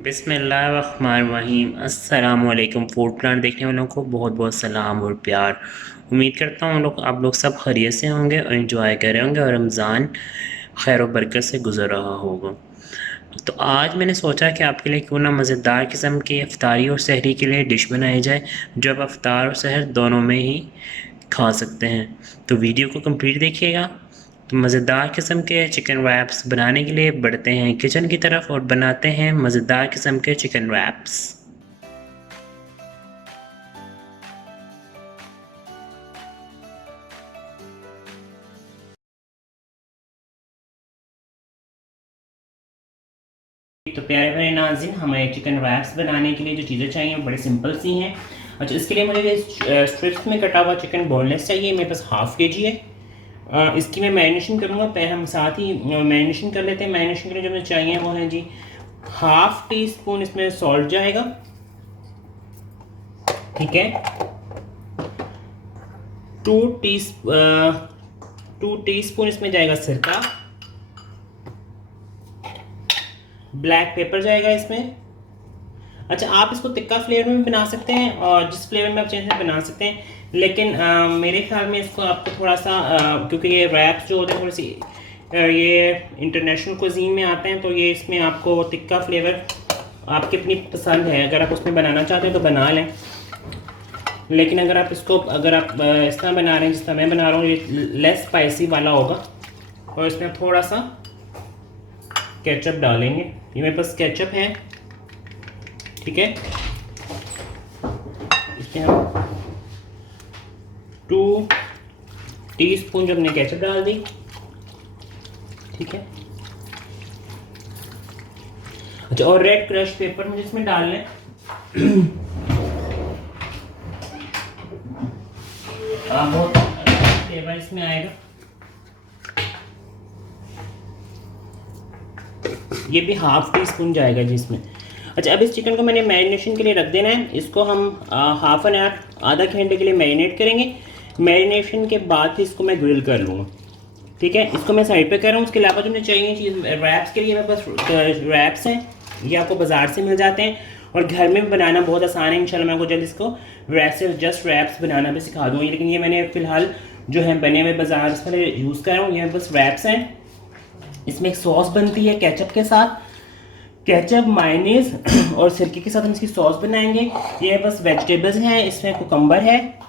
बिस्मिल्लाहिर्रहमानिर्रहीम। अस्सलामुअलैकुम। Food plant देखने वालों को बहुत बहुत सलाम और प्यार। उम्मीद करता हूँ आप लोग सब खैरियत से होंगे और इन्जॉय कर रहे होंगे और रमज़ान खैर और बरकत से गुजर रहा होगा। तो आज मैंने सोचा कि आपके लिए क्यों ना मज़ेदार किस्म की इफ्तारी और सहरी के लिए डिश बनाई जाए जो आप इफ्तार और सहर दोनों में ही खा सकते हैं। तो वीडियो को कंप्लीट देखिएगा। तो मज़ेदार किस्म के चिकन रैप्स बनाने के लिए बढ़ते हैं किचन की तरफ और बनाते हैं मज़ेदार किस्म के चिकन रैप्स। तो प्यारे प्यारे नाज़रीन, हमें चिकन रैप्स बनाने के लिए जो चीज़ें चाहिए वो बड़ी सिंपल सी हैं। अच्छा, इसके लिए मुझे स्ट्रिप्स में कटा हुआ चिकन बोनलेस चाहिए। मेरे पास हाफ़ के जी है। इसकी मैं मैरिनेशन करूँगा। पहले हम साथ ही मैरिनेशन कर लेते हैं। मैरिनेशन के लिए जो मुझे चाहिए वो है जी हाफ़ टी स्पून इसमें सॉल्ट जाएगा, ठीक है। टू टी स्पून इसमें जाएगा सिरका। ब्लैक पेपर जाएगा इसमें। अच्छा, आप इसको तिक्का फ्लेवर में भी बना सकते हैं और जिस फ्लेवर में आप चाहें बना सकते हैं, लेकिन मेरे ख्याल में इसको आपको थोड़ा सा क्योंकि ये रैप्स जो होते हैं थोड़ी सी ये इंटरनेशनल कुजीन में आते हैं, तो ये इसमें आपको तिक्का फ्लेवर आपकी अपनी पसंद है। अगर आप उसमें बनाना चाहते हैं तो बना लें, लेकिन अगर आप इस तरह बना रहे हैं जिस तरह मैं बना रहा हूँ, ये लेस स्पाइसी वाला होगा। और इसमें थोड़ा सा केचप डालेंगे। ये मेरे पास केचप है, ठीक है। इसमें हम 2 टीस्पून जो हमने केचप डाल दी, ठीक है। अच्छा, और रेड क्रश पेपर मुझे इसमें डालना है। बहुत फ्लेवर इसमें आएगा। ये भी हाफ टी स्पून जाएगा जी इसमें। अच्छा, अब इस चिकन को मैंने मैरिनेशन के लिए रख देना है। इसको हम हाफ एन आवर, आधा घंटे के लिए मैरिनेट करेंगे। मैरिनेशन के बाद फिर इसको मैं ग्रिल कर लूँगा, ठीक है। इसको मैं साइड पे कर रहा हूँ। उसके अलावा जो मुझे चाहिए चीज़ रैप्स के लिए मेरे पास रैप्स हैं। ये आपको बाज़ार से मिल जाते हैं और घर में भी बनाना बहुत आसान है। इंशाल्लाह मैं आपको जल्द इसको जस्ट रैप्स बनाना भी सिखा दूँगी, लेकिन ये मैंने फ़िलहाल जो है बने हुए बाज़ार से यूज़ कर रहा हूँ। ये मेरे पास रैप्स हैं। इसमें एक सॉस बनती है केचप के साथ। केचप, मायोनीज और सिरके के साथ हम इसकी सॉस बनाएंगे। ये बस वेजिटेबल्स हैं। इसमें कुकम्बर है,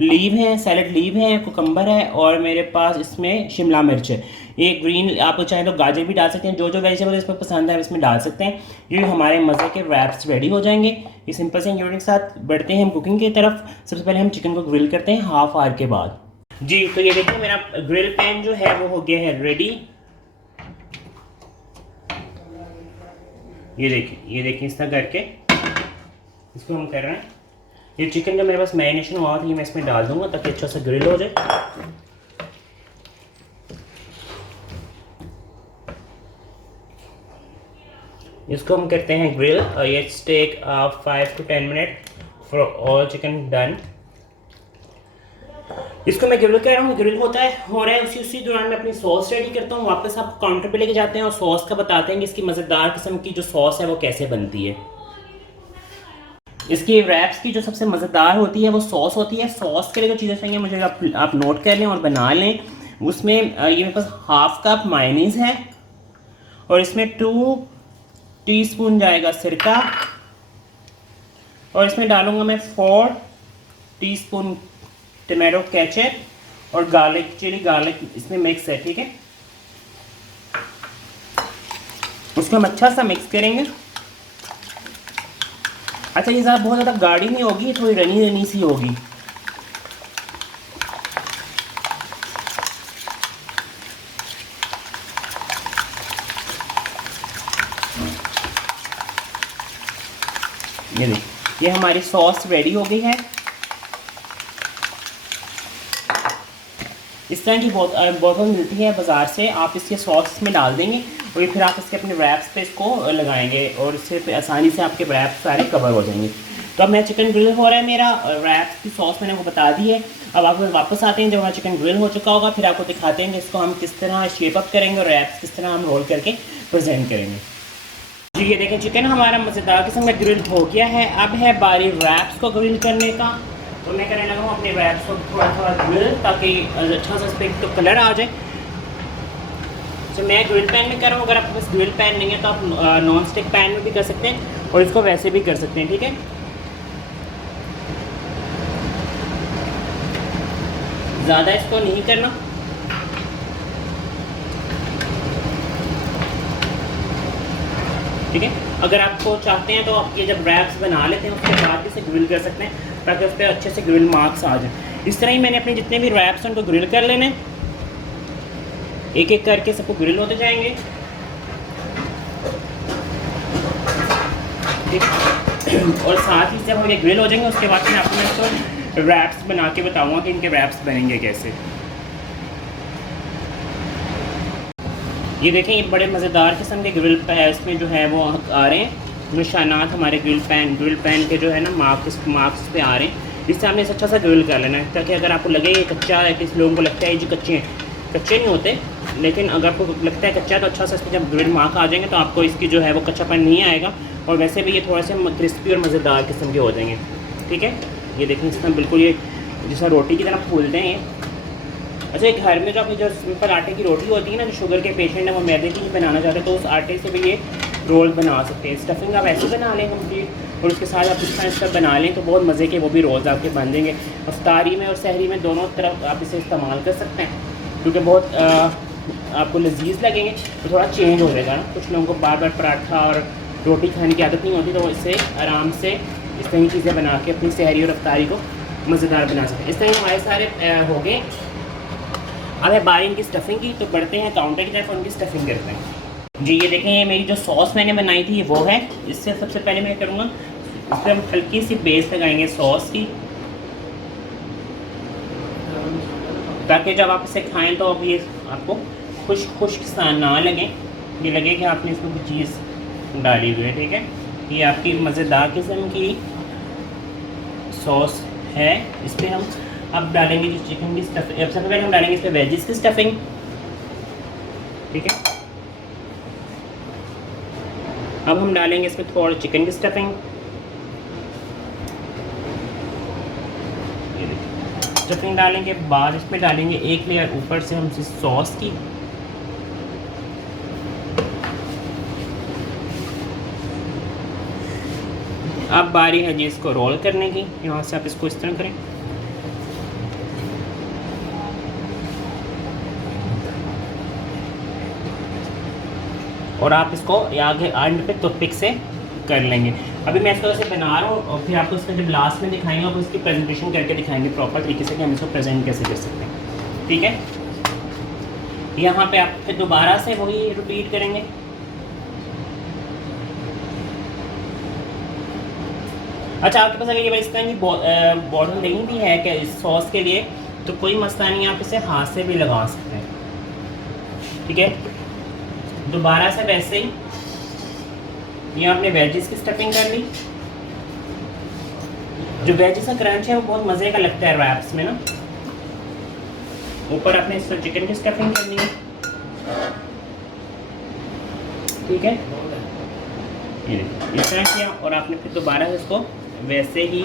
लीव है, सैलड लीव है, कुकम्बर है और मेरे पास इसमें शिमला मिर्च है। ये ग्रीन, आप चाहें तो गाजर भी डाल सकते हैं। जो जो वेजिटेबल इसमें पसंद है इसमें डाल सकते हैं। ये हमारे मज़े के रैप्स रेडी हो जाएंगे। ये सिंपल से इंग्रेडिएंट्स के साथ बढ़ते हैं हम कुकिंग की तरफ। सबसे पहले हम चिकन को ग्रिल करते हैं हाफ आवर के बाद। जी, तो ये देखिए मेरा ग्रिल पैन जो है वो हो गया है रेडी। ये देखिए इस तरह करके इसको हम कर रहे हैं। ये चिकन का मेरे पास मैरिनेशन हुआ था, ये मैं इसमें डाल दूंगा ताकि अच्छा सा ग्रिल हो जाए। इसको हम करते हैं ग्रिल और ये take 5 to 10 minute for all chicken done. इसको मैं ग्रिल कर रहा हूँ, ग्रिल हो रहा है। उसी दौरान मैं अपनी सॉस रेडी करता हूँ। वापस आप काउंटर पे लेके जाते हैं और सॉस का बताते हैं कि इसकी मज़ेदार किस्म की जो सॉस है वो कैसे बनती है। इसकी रैप्स की जो सबसे मज़ेदार होती है वो सॉस होती है। सॉस के लिए जो चीज़ें चाहिए मुझे आप नोट कर लें और बना लें। उसमें ये मेरे पास हाफ कप मायोनीज़ है और इसमें 2 टीस्पून जाएगा सिरका और इसमें डालूंगा मैं 4 टीस्पून टमाटो केचप और गार्लिक इसमें मिक्स है, ठीक है। उसको हम अच्छा सा मिक्स करेंगे। अच्छा, ये ज़्यादा बहुत ज़्यादा गाढ़ी नहीं होगी, थोड़ी रनी रनी सी होगी। ये देखिए, ये हमारी सॉस रेडी हो गई है। इस तरह की बोतल मिलती है बाज़ार से, आप इसके सॉस में डाल देंगे और फिर आप इसके अपने रैप्स पे इसको लगाएंगे और इससे आसानी से आपके रैप्स सारे कवर हो जाएंगे। तो अब मैं चिकन ग्रिल हो रहा है मेरा, रैप्स की सॉस मैंने आपको बता दी है। अब आप वापस आते हैं जब हमारा चिकन ग्रिल हो चुका होगा, फिर आपको दिखाते हैं कि इसको हम किस तरह शेप अप करेंगे और रैप्स किस तरह हम रोल करके प्रेजेंट करेंगे। जी ये देखें चिकन हमारा मज़ेदार किस्म का ग्रिल हो गया है। अब है बारी रैप्स को ग्रिल करने का। तो मैं करने लगा हूँ अपने रैप्स को थोड़ा थोड़ा ग्रिल, ताकि अच्छा सा इस पर तो कलर आ जाए। तो मैं ग्रिल पैन में कर रहा हूँ। अगर आपके पास ग्रिल पैन नहीं है तो आप नॉन स्टिक पैन में भी कर सकते हैं और इसको वैसे भी कर सकते हैं, ठीक है। ज़्यादा इसको नहीं करना। ठीक है, अगर आपको चाहते हैं तो आप ये जब रैप्स बना लेते हैं उसके बाद इसे ग्रिल कर सकते हैं, ताकि उस पर अच्छे से ग्रिल मार्क्स आ जाए। इस तरह ही मैंने अपने जितने भी रैप्स हैं उनको ग्रिल कर लेने, एक एक करके सबको ग्रिल होते जाएंगे। ठीक है, और साथ ही जब हम ये ग्रिल हो जाएंगे उसके बाद मैं आपको इसको रैप्स बना के बताऊँगा कि इनके रैप्स बनेंगे कैसे। ये देखें ये बड़े मज़ेदार किस्म के ग्रिल इसमें जो है वो आ रहे हैं, निशानात हमारे ग्रिल पैन के जो है ना मार्क्स पे आ रहे हैं। इससे हमने इसे अच्छा सा ग्रिल कर लेना है, ताकि अगर आपको लगे ये कच्चा है, किस लोगों को लगता है जी कच्चे नहीं होते, लेकिन अगर आपको लगता है कच्चा है तो अच्छा सा इसमें जब ग्रिल मार्क आ जाएंगे तो आपको इसकी जो है वो कच्चापन नहीं आएगा, और वैसे भी ये थोड़े से क्रिस्पी और मज़ेदार किस्म के हो जाएंगे। ठीक है, ये देखें इसमें बिल्कुल ये जैसा रोटी की तरह फूलते हैं ये। अच्छा, एक घर में जो अपनी जो सिंपल आटे की रोटी होती है ना, जो शुगर के पेशेंट है वो मैदे की ही बनाना चाहते हैं, तो उस आटे से भी ये रोल बना सकते हैं। स्टफिंग आप ऐसे बना लें कम्प्लीट, और उसके साथ आप इस तरह इसका बना लें तो बहुत मज़े के वो भी रोल्स आपके बन देंगे। अफ्तारी में और सहरी में दोनों तरफ आप इसे इस्तेमाल कर सकते हैं, क्योंकि बहुत आपको लजीज लगेंगे। तो थोड़ा चेंज हो जाएगा ना, कुछ लोगों को बार बार पराठा और रोटी खाने की आदत नहीं होती, तो इससे आराम से इस तरह की चीज़ें बना के अपनी सहरी और अफ्तारी को मज़ेदार बना सकते हैं। इस तरह हमारे सारे हो गए। अब है बारी इनकी स्टफिंग की, तो बढ़ते हैं काउंटर की तरफ उनकी स्टफिंग करते हैं। जी ये देखें ये मेरी जो सॉस मैंने बनाई थी वो है। इससे सबसे पहले मैं करूँगा इस पर हम हल्की सी बेस लगाएंगे सॉस की, ताकि जब आप इसे खाएं तो अब ये आपको खुश्क सा ना लगे, ये लगे कि आपने इसमें कुछ चीज़ डाली हुई है। ठीक है, ये आपकी मज़ेदार किस्म की सॉस है। इस पर हम अब डालेंगे जो चिकन की स्टफिंग, सबसे पहले हम डालेंगे इस पर वेजिस की स्टफिंग। ठीक है, अब हम डालेंगे इसमें थोड़ा चिकन की स्टफिंग। स्टफिंग डालने के बाद इसमें डालेंगे एक लेयर ऊपर से हम सॉस की। अब बारी है जी इसको रोल करने की। यहाँ से आप इसको इस तरह करें, और आप इसको आगे एंड पे टूथपिक से कर लेंगे। अभी मैं इसको ऐसे बना रहा हूँ और फिर आपको इसका जब लास्ट में दिखाएंगे आप इसकी प्रेजेंटेशन करके दिखाएंगे प्रॉपर तरीके से कि हम इसको प्रेजेंट कैसे कर सकते हैं। ठीक है, यहाँ पे आप फिर दोबारा से वही रिपीट करेंगे। अच्छा, आपके पास अगर ये इस तरह की बॉटल नहीं भी है क्या इस सॉस के लिए, तो कोई मसला नहीं, आप इसे हाथ से भी लगा सकते हैं। ठीक है, दोबारा से वैसे ही ये आपने वेजिस की स्टफिंग कर ली। जो वेजिस का क्रंच है वो बहुत मज़े का लगता है रैप्स में ना। ऊपर आपने इस चिकन की स्टफिंग करनी है। ठीक है, ये इस तरह किया, और आपने फिर दोबारा से इसको वैसे ही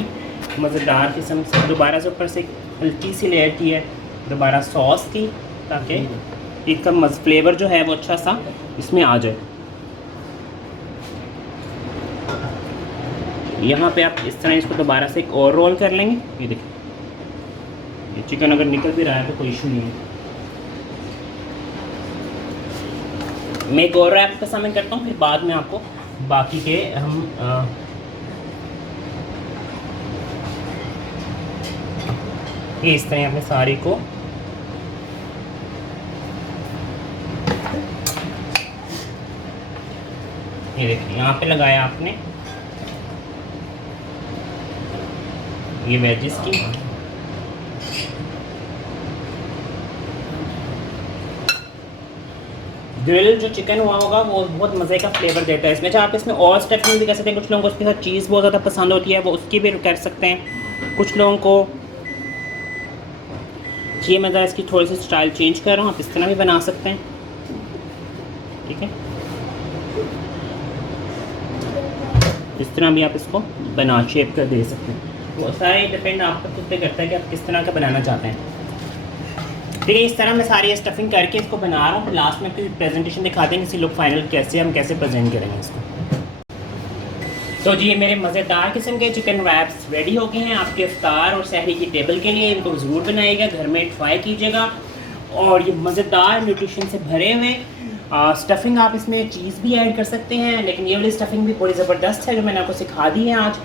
मज़ेदार किस्म से दोबारा से ऊपर से हल्की सी लेयर की है दोबारा सॉस की, ताकि इसका फ्लेवर जो है वो अच्छा सा इसमें आ जाए। यहाँ पे आप इस तरह इसको दोबारा से एक और रोल कर लेंगे। ये देखिए, ये चिकन अगर निकल भी रहा है तो कोई इशू नहीं है। मैं एक और रैप का सामने करता हूँ, फिर बाद में आपको बाकी के हम ये इस तरह अपने सारी को ये देखिए यहाँ पे लगाया आपने ये वेजिस की। ग्रिल जो चिकन हुआ होगा वो बहुत मज़े का फ्लेवर देता है इसमें। अच्छा, आप इसमें और स्टफिंग भी कर सकते हैं। कुछ लोगों को उसके साथ चीज़ बहुत ज़्यादा पसंद होती है, वो उसकी भी कर सकते हैं। कुछ लोगों को ये मैं ज़रा इसकी थोड़ी सी स्टाइल चेंज कर रहा हूँ, आप इस तरह भी बना सकते हैं। ठीक है, इस तरह भी आप इसको बना शेप कर दे सकते हैं। वो सारे डिपेंड आपके खुद पे करता है कि आप किस तरह का बनाना चाहते हैं। ठीक है, इस तरह मैं सारी स्टफिंग करके इसको बना रहा हूँ। लास्ट में आपकी प्रेजेंटेशन दिखा देंगे इसी लुक फाइनल कैसे प्रेजेंट करेंगे इसको। तो जी ये मेरे मज़ेदार किस्म के चिकन रैप्स रेडी हो गए हैं आपके इफ्तार और सहरी की टेबल के लिए। इनको ज़रूर बनाइएगा, घर में ट्राई कीजिएगा। और ये मज़ेदार न्यूट्रिशन से भरे हुए स्टफिंग, आप इसमें चीज़ भी ऐड कर सकते हैं, लेकिन ये वाली स्टफिंग भी बड़ी ज़बरदस्त है जो मैंने आपको सिखा दी है आज।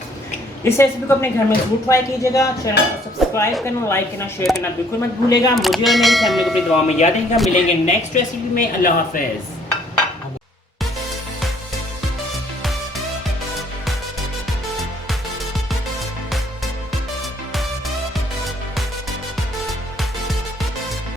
इस रेसिपी को अपने घर में ज़रूर ट्राई कीजिएगा। चैनल को सब्सक्राइब करना, लाइक करना, शेयर करना बिल्कुल मत भूलेगा। मुझे और मेरी फैमिली को अपनी दुआ में याद रखिएगा। मिलेंगे नेक्स्ट रेसिपी में। अल्लाह हाफ़िज़।